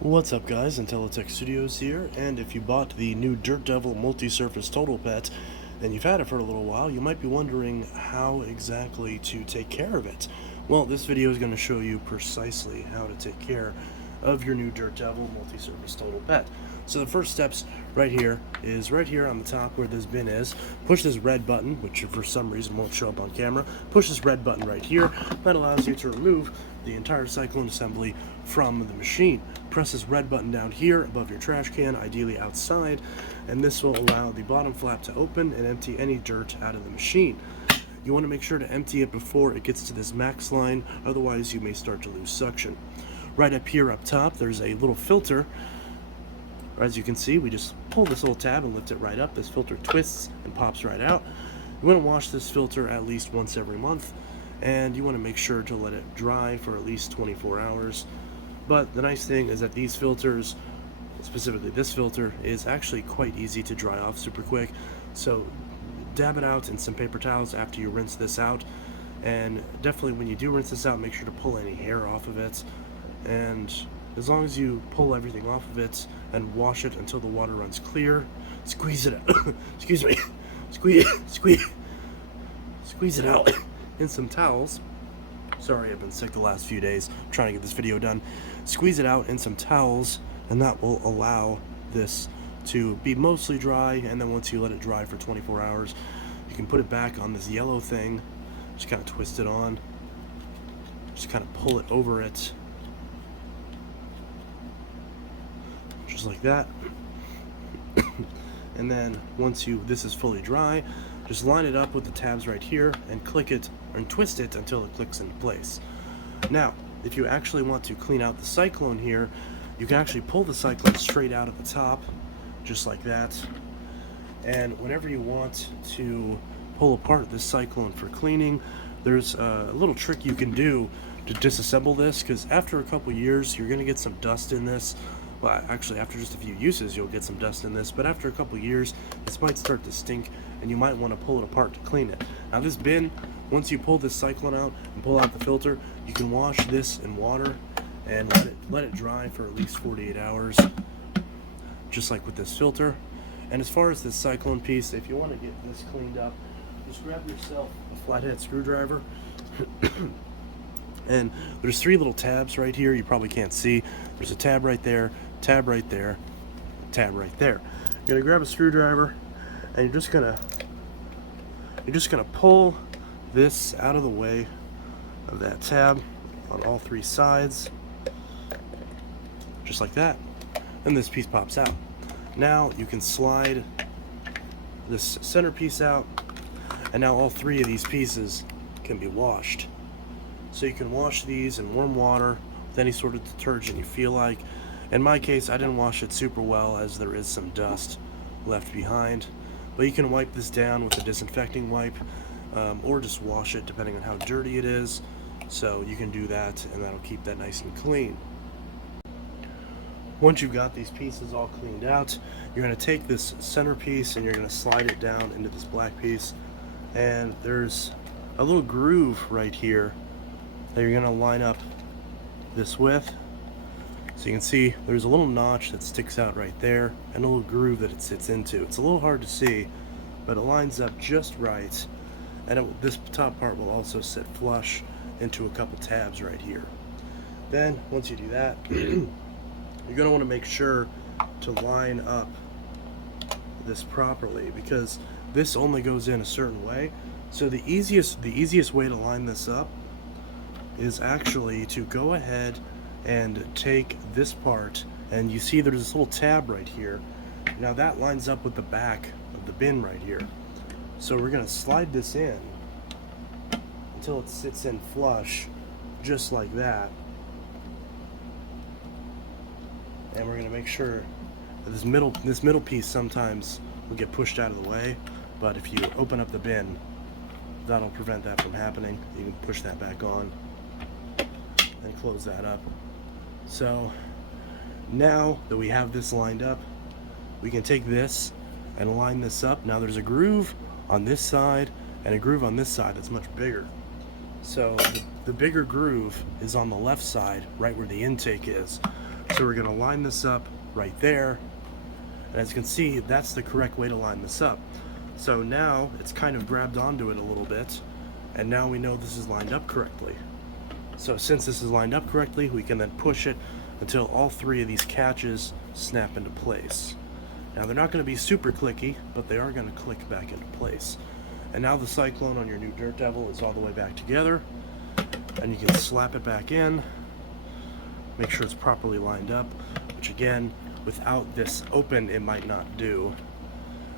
What's up guys, Intellitech Studios here, and if you bought the new Dirt Devil multi-surface total pet and you've had it for a little while, you might be wondering how exactly to take care of it. Well, this video is going to show you precisely how to take care of your new Dirt Devil multi-surface total pet. So the first steps right here is right here on the top where this bin is. Push this red button, which for some reason won't show up on camera. Push this red button right here. That allows you to remove the entire cyclone assembly from the machine. Press this red button down here above your trash can, ideally outside, and this will allow the bottom flap to open and empty any dirt out of the machine. You want to make sure to empty it before it gets to this max line, otherwise you may start to lose suction. Right up here up top, there's a little filter. As you can see, we just pull this little tab and lift it right up. This filter twists and pops right out. You want to wash this filter at least once every month, and you want to make sure to let it dry for at least 24 hours. But the nice thing is that these filters, specifically this filter, is actually quite easy to dry off super quick. So dab it out in some paper towels after you rinse this out, and definitely when you do rinse this out, make sure to pull any hair off of it. And as long as you pull everything off of it and wash it until the water runs clear, squeeze it out. Excuse me. Squeeze it out in some towels. Sorry, I've been sick the last few days. I'm trying to get this video done. Squeeze it out in some towels, and that will allow this to be mostly dry. And then once you let it dry for 24 hours, you can put it back on this yellow thing. Just kind of twist it on. Just kind of pull it over it. Just like that. And then once this is fully dry, just line it up with the tabs right here and click it and twist it until it clicks into place. Now, if you actually want to clean out the cyclone here, you can actually pull the cyclone straight out at the top, just like that. And whenever you want to pull apart this cyclone for cleaning, there's a little trick you can do to disassemble this, because after a couple years, you're going to get some dust in this. Well, actually, after just a few uses, you'll get some dust in this, but after a couple years, this might start to stink, and you might want to pull it apart to clean it. Now, this bin, once you pull this cyclone out and pull out the filter, you can wash this in water and let it dry for at least 48 hours, just like with this filter. And as far as this cyclone piece, if you want to get this cleaned up, just grab yourself a flathead screwdriver. And there's three little tabs right here. You probably can't see. There's a tab right there, tab right there, tab right there. You're gonna grab a screwdriver, and you're just gonna pull this out of the way of that tab on all three sides, just like that. And this piece pops out. Now you can slide this center piece out, and now all three of these pieces can be washed. So you can wash these in warm water with any sort of detergent you feel like. In my case, I didn't wash it super well as there is some dust left behind. But you can wipe this down with a disinfecting wipe, or just wash it depending on how dirty it is. So you can do that, and that'll keep that nice and clean. Once you've got these pieces all cleaned out, you're going to take this center piece and you're going to slide it down into this black piece. And there's a little groove right here that you're going to line up this with. So you can see there's a little notch that sticks out right there and a little groove that it sits into. It's a little hard to see, but it lines up just right, and this top part will also sit flush into a couple tabs right here. Then once you do that, you're going to want to make sure to line up this properly, because this only goes in a certain way. So the easiest way to line this up is actually to go ahead and take this part, and you see there's this little tab right here. Now that lines up with the back of the bin right here. So we're going to slide this in until it sits in flush, just like that. And we're going to make sure that this middle piece sometimes will get pushed out of the way, but if you open up the bin, that'll prevent that from happening. You can push that back on and close that up. So now that we have this lined up, we can take this and line this up. Now there's a groove on this side and a groove on this side that's much bigger. So the bigger groove is on the left side, right where the intake is. So So we're going to line this up right there. And as you can see, that's the correct way to line this up. So now it's kind of grabbed onto it a little bit, and now we know this is lined up correctly. So since this is lined up correctly, we can then push it until all three of these catches snap into place. Now they're not going to be super clicky, but they are going to click back into place. And now the cyclone on your new Dirt Devil is all the way back together, and you can slap it back in, make sure it's properly lined up, which again, without this open, it might not do.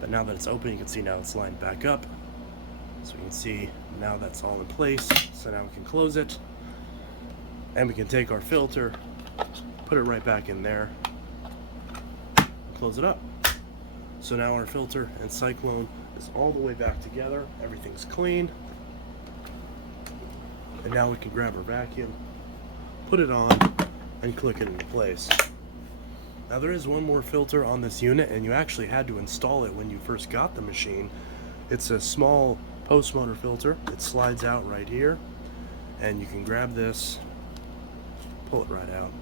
But now that it's open, you can see now it's lined back up. So you can see now that's all in place. So now we can close it, and we can take our filter, put it right back in there, close it up. So now our filter and cyclone is all the way back together. Everything's clean. And now we can grab our vacuum, put it on, and click it into place. Now there is one more filter on this unit, and you actually had to install it when you first got the machine. It's a small post motor filter. It slides out right here, and you can grab this, pull it right out,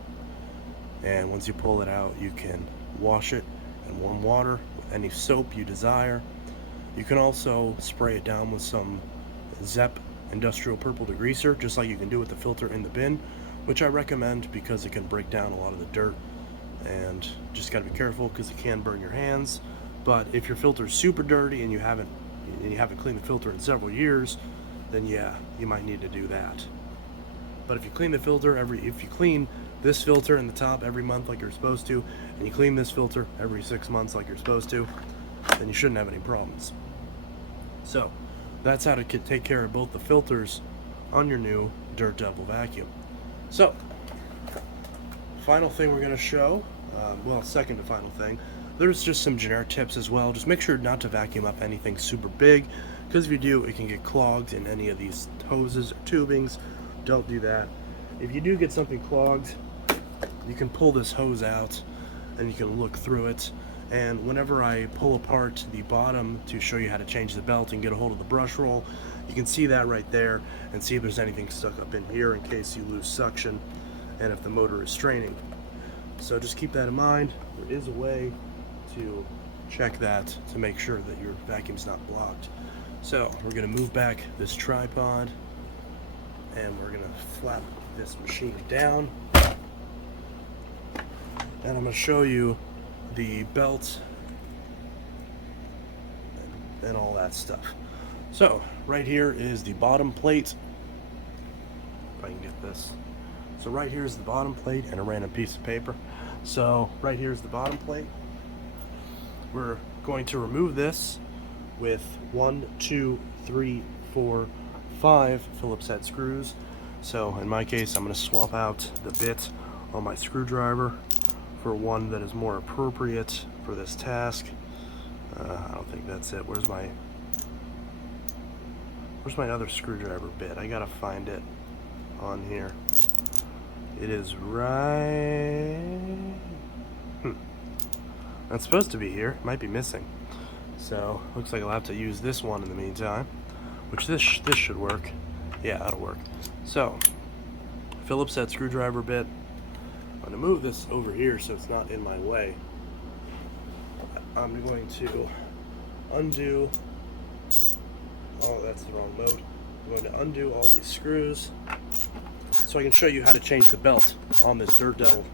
and once you pull it out, you can wash it in warm water with any soap you desire. You can also spray it down with some Zep industrial purple degreaser, just like you can do with the filter in the bin, which I recommend because it can break down a lot of the dirt. And just got to be careful because it can burn your hands. But if your filter's super dirty and you haven't cleaned the filter in several years, then yeah, you might need to do that. But if you clean the filter if you clean this filter in the top every month like you're supposed to, and you clean this filter every 6 months like you're supposed to, then you shouldn't have any problems. So that's how to take care of both the filters on your new Dirt Devil vacuum. So final thing we're going to show, well, second to final thing, there's just some generic tips as well. Just make sure not to vacuum up anything super big, because if you do, it can get clogged in any of these hoses or tubings. Don't do that. If you do get something clogged, you can pull this hose out and you can look through it. And whenever I pull apart the bottom to show you how to change the belt and get a hold of the brush roll, you can see that right there and see if there's anything stuck up in here in case you lose suction and if the motor is straining. So just keep that in mind. There is a way to check that to make sure that your vacuum's not blocked. So we're going to move back this tripod, and we're going to flap this machine down, and I'm going to show you the belt and all that stuff. So right here is the bottom plate, if I can get this. So right here is the bottom plate and a random piece of paper. So right here is the bottom plate. We're going to remove this with 1, 2, 3, 4, 5 Phillips head screws. So in my case, I'm going to swap out the bit on my screwdriver for one that is more appropriate for this task. I don't think that's it. Where's my other screwdriver bit? I gotta find it on here. It is right. That's supposed to be here. Might be missing. So looks like I'll have to use this one in the meantime. Which this should work. Yeah, that'll work. So Phillips head screwdriver bit. I'm going to move this over here so it's not in my way. I'm going to undo. Oh, that's the wrong mode. I'm going to undo all these screws so I can show you how to change the belt on this Dirt Devil.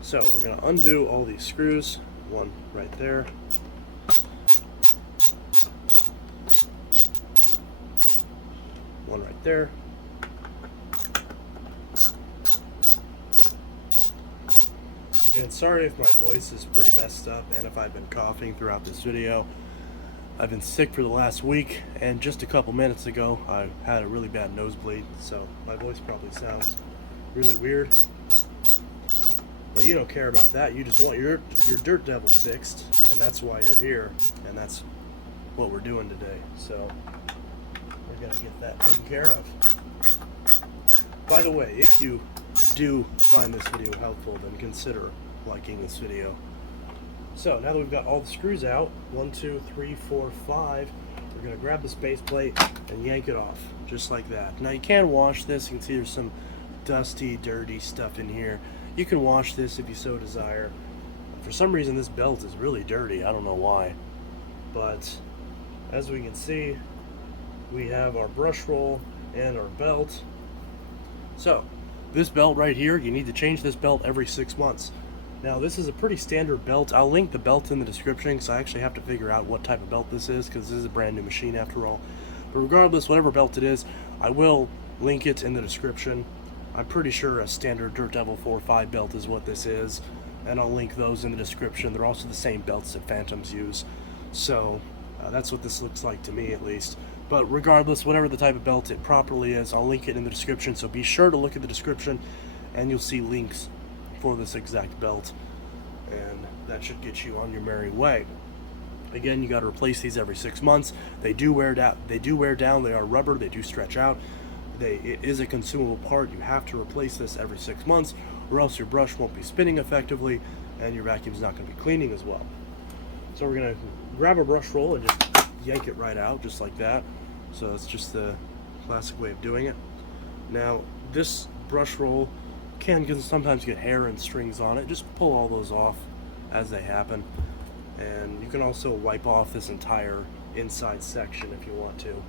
So we're going to undo all these screws. One right there. One right there. And sorry if my voice is pretty messed up and if I've been coughing throughout this video. I've been sick for the last week, and just a couple minutes ago I had a really bad nosebleed, so my voice probably sounds really weird. But you don't care about that. You just want your Dirt Devil fixed, and that's why you're here, and that's what we're doing today. So we're gonna get that taken care of. By the way, if you do find this video helpful, then consider liking this video. So now that we've got all the screws out, 1, 2, 3, 4, 5, we're going to grab this base plate and yank it off, just like that. Now you can wash this. You can see there's some dusty, dirty stuff in here. You can wash this if you so desire. For some reason this belt is really dirty, I don't know why. But as we can see, we have our brush roll and our belt. So this belt right here, you need to change this belt every 6 months. Now this is a pretty standard belt. I'll link the belt in the description because I actually have to figure out what type of belt this is because this is a brand new machine after all. But regardless, whatever belt it is, I will link it in the description. I'm pretty sure a standard Dirt Devil 4.5 belt is what this is, and I'll link those in the description. They're also the same belts that Phantoms use. So that's what this looks like to me, at least. But regardless, whatever the type of belt it properly is, I'll link it in the description. So be sure to look at the description and you'll see links for this exact belt. And that should get you on your merry way. Again, you got to replace these every 6 months. They do wear down. They are rubber. They do stretch out. It is a consumable part. You have to replace this every 6 months, or else your brush won't be spinning effectively, and your vacuum's not going to be cleaning as well. So we're going to grab a brush roll and just yank it right out, just like that. So it's just the classic way of doing it. Now, this brush roll can sometimes get hair and strings on it. Just pull all those off as they happen. And you can also wipe off this entire inside section if you want to.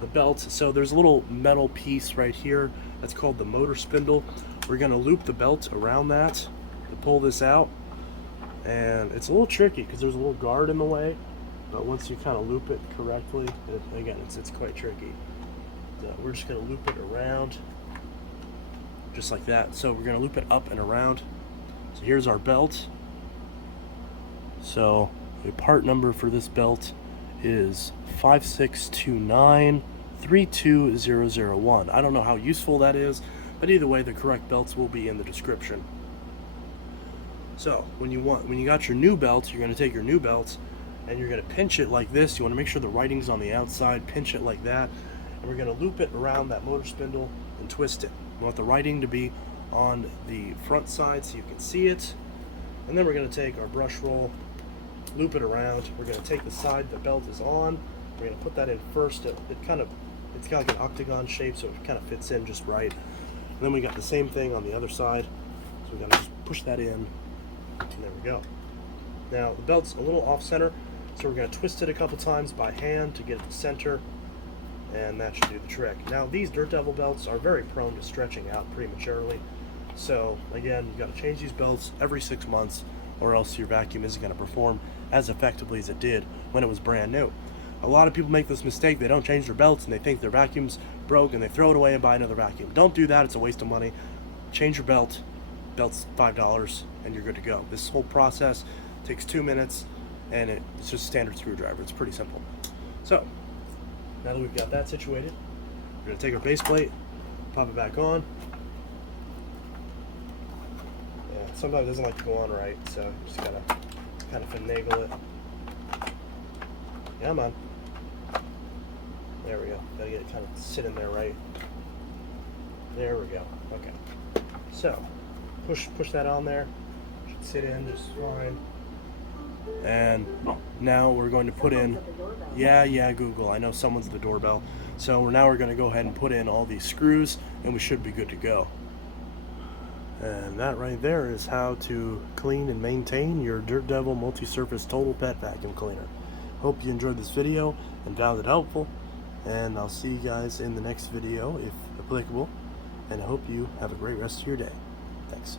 The belt, so there's a little metal piece right here that's called the motor spindle. We're going to loop the belt around that to pull this out. And it's a little tricky because there's a little guard in the way. But once you kind of loop it correctly, again, it's quite tricky. So we're just going to loop it around, just like that. So we're going to loop it up and around. So here's our belt. So the part number for this belt is 562932001. I don't know how useful that is, but either way, the correct belts will be in the description. So when you got your new belt, you're going to take your new belt and you're going to pinch it like this. You want to make sure the writing's on the outside. Pinch it like that, and we're going to loop it around that motor spindle and twist it. We want the writing to be on the front side so you can see it. And then we're going to take our brush roll, loop it around. We're going to take the side the belt is on. We're going to put that in first. It's got like an octagon shape, so it kind of fits in just right. And then we got the same thing on the other side. So we're going to just push that in, and there we go. Now the belt's a little off center, so we're going to twist it a couple times by hand to get it to center, and that should do the trick. Now these Dirt Devil belts are very prone to stretching out prematurely. So again, you've got to change these belts every 6 months, or else your vacuum isn't going to perform as effectively as it did when it was brand new. A lot of people make this mistake. They don't change their belts and they think their vacuum's broke and they throw it away and buy another vacuum. Don't do that. It's a waste of money. Change your belt. Belt's $5 and you're good to go. This whole process takes 2 minutes and it's just a standard screwdriver. It's pretty simple. So now that we've got that situated, we're going to take our base plate, pop it back on. Sometimes it doesn't like to go on right, so you just gotta kind of finagle it. Come on. There we go. Gotta get it kind of sitting there right. There we go. Okay. So push that on there. Should sit in just fine. And now we're going to put in. Yeah, Google. I know someone's at the doorbell. So we're going to go ahead and put in all these screws, and we should be good to go. And that right there is how to clean and maintain your Dirt Devil multi-surface total pet vacuum cleaner. Hope you enjoyed this video and found it helpful, and I'll see you guys in the next video if applicable, and I hope you have a great rest of your day. Thanks.